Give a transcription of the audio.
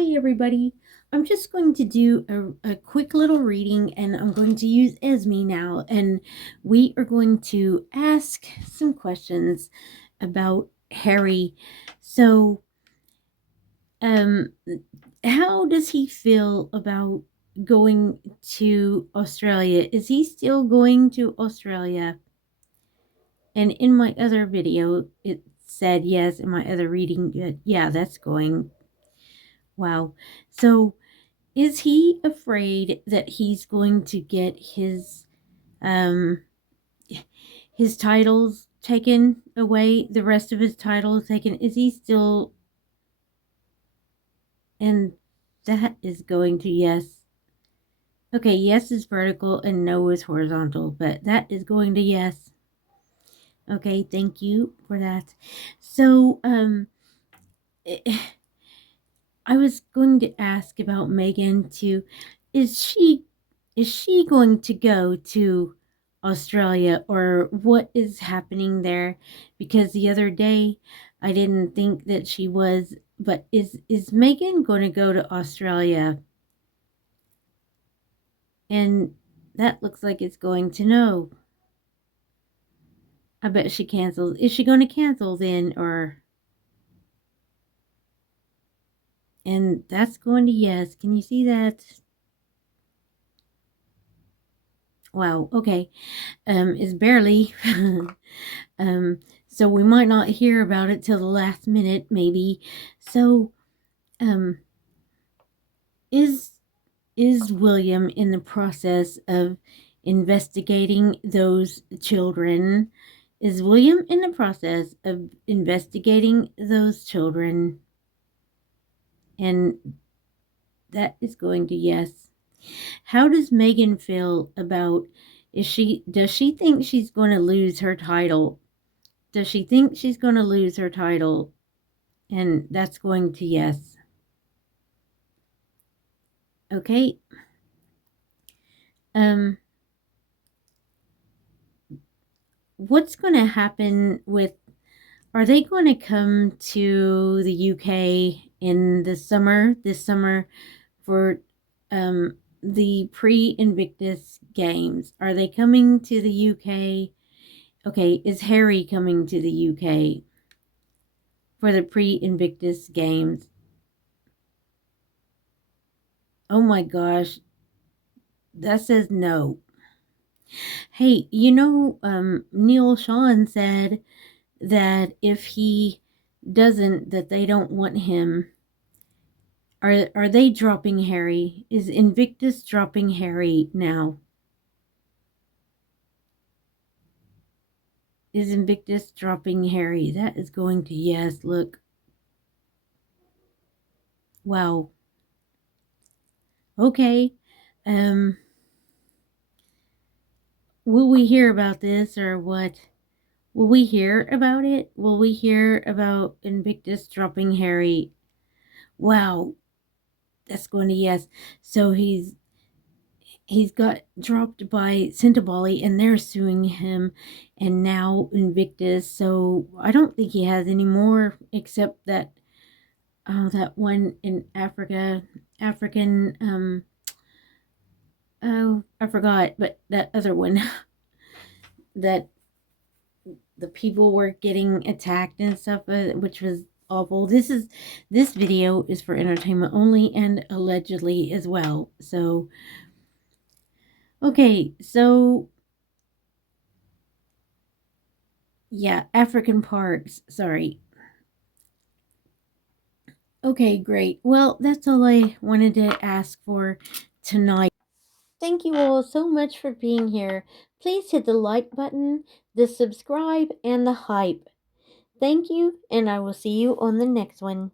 Hi, everybody. I'm just going to do a quick little reading, and I'm going to use Esme now. And we are going to ask some questions about Harry. So, um, how does he feel about going to Australia? Is he still going to Australia? And in my other video, it said yes. In my other reading, yeah, that's going. Wow. So, is he afraid that he's going to get um his titles taken away, the rest of his titles taken? Is he still, and that is going to yes. Okay, yes is vertical and no is horizontal, but that is going to yes. Okay, thank you for that. So, I was going to ask about Meghan too. Is she is she going to go to Australia, or what is happening there? Because the other day I didn't think that she was, but is Meghan going to go to Australia? And that looks like it's going to no. I bet she cancels. Is she going to cancel then, or and that's going to yes. Can you see that? Wow, okay. Is barely. So we might not hear about it till the last minute, maybe. So, um, is is William in the process of investigating those children? Is William in the process of investigating those children? And that is going to yes. How does Meghan feel about, does she think she's going to lose her title? Does she think she's going to lose her title? And that's going to yes. Okay. Um, what's going to happen with, are they going to come to the UK in the summer, this summer, for the pre-Invictus games? Are they coming to the UK? Okay, is Harry coming to the UK for the pre-Invictus games? Oh my gosh, that says no. Hey, Neil Sean said that if he doesn't, that they don't want him. Are they dropping Harry? Is Invictus dropping Harry now? Is Invictus dropping Harry? That is going to yes. Look. Wow. Okay. Um will we hear about this, or what? Will we hear about it? Will we hear about Invictus dropping Harry? Wow. That's going to yes. So he's got dropped by Centibali, and they're suing him, and now Invictus. So I don't think he has any more, except that that one in African. Oh, I forgot, but that other one that the people were getting attacked and stuff, which was awful. This video is for entertainment only, and allegedly as well. So okay, so yeah, African parks. Sorry. Okay, great. Well, that's all I wanted to ask for tonight. Thank you all so much for being here. Please hit the like button, the subscribe, and the hype. Thank you, and I will see you on the next one.